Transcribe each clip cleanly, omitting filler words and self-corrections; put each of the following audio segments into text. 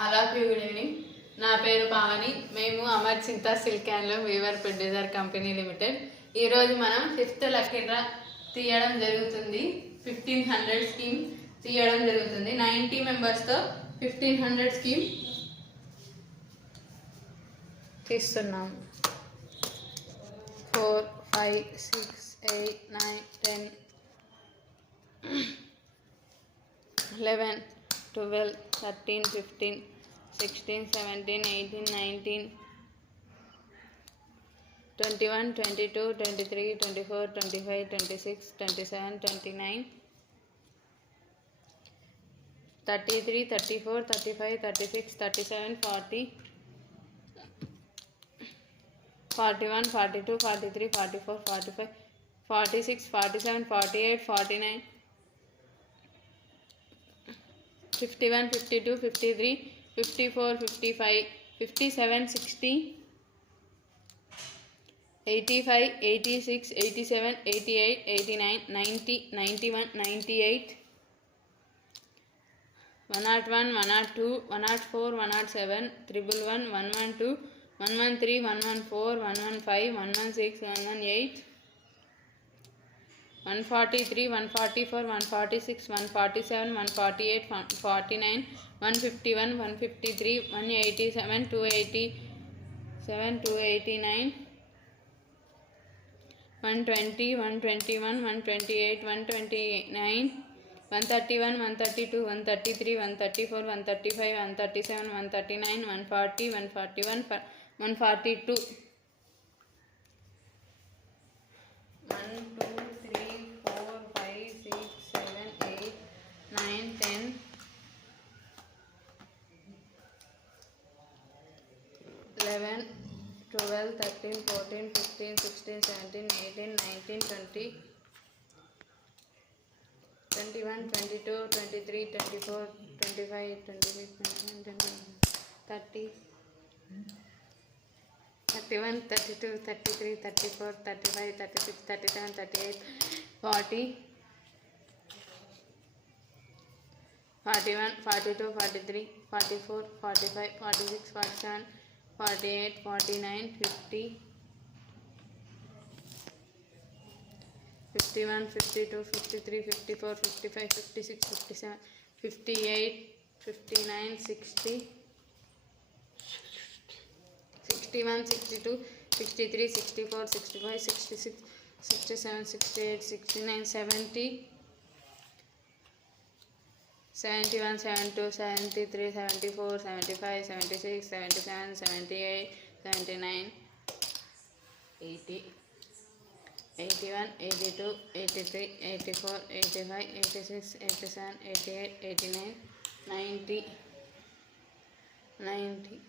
All of you good evening. నా పేరు పావని. మేము Amar Chinta silk handloom weaver producer company limited. ఈరోజు మనం 5th లక్కీ డ్రా తీయడం జరుగుతుంది. 1500 స్కీమ్ తీయడం జరుగుతుంది. 90 మెంబర్స్తో 1500 స్కీమ్ తీస్తున్నాం. 4, 5, 6, 8, 9, 10, 11, 12, 13, 15, 16, 17, 18, 19, 21, 22, 23, 24, 25, 26, 27, 29, 33, 34, 35, 36, 37, 40, 41, 42, 43, 44, 45, 46, 47, 48, 49, 51, 52, 53, 54, 55, 57, 60, 85, 86, 87, 88, 89, 90, 91, 98, 101, 102, 104, 107, 111, 112, 113, 114, 115, 116, 118, 143, 144, 146, 147, 148, 149, 151, 153, 187, 287, 289, 120, 121, 128, 129, 131, 132, 133, 134, 135, 137, 139, 140, 141, 142, 1, 2, 3, 4, 5, 6, 7, 8, 9, 10, 11, 12, 13, 14, 15, 16, 17, 18, 19, 20, 21, 22, 23, 24, 25, 26, 27, 28, 30, 31, 32, 33, 34, 35, 36, 37, 38, 40, 41, 42, 43, 44, 45, 46, 47, 48, 49, 50, 51, 52, 53, 54, 55, 56, 57, 58, 59, 60, 61, 62, 63, 64, 65, 66, 67, 68, 69, 70, 71, 72, 73, 74, 75, 76, 77, 78, 79, 80, 81, 82, 83, 84, 85, 86, 87, 88, 89, 90, 90.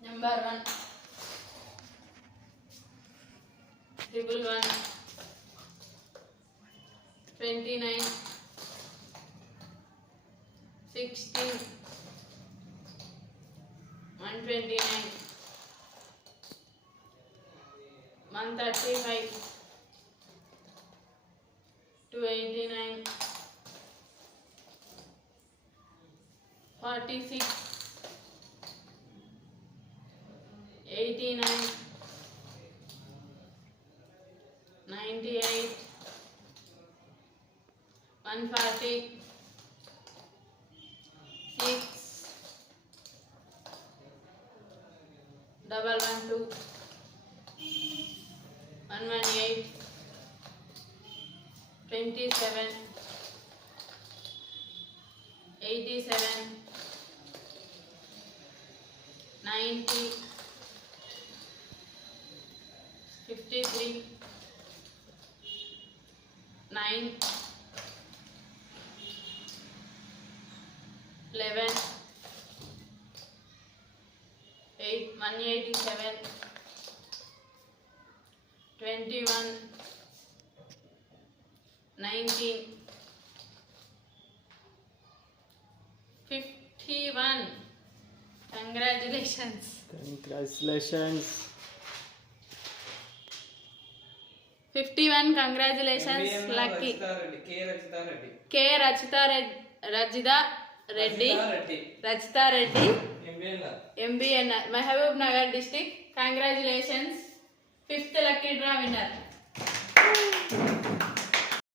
Number 1, 111, 29, 16, 129, 135, 289, 46, 89, 98, 140, 6, 112, 118, 27, 87, 90, 53, 9, 11 8 187 21 19 51. Congratulations. 51. Congratulations. Lucky. K. Rachita Reddy. MBN. Mahabub Nagar district. Congratulations. 5th lucky draw winner.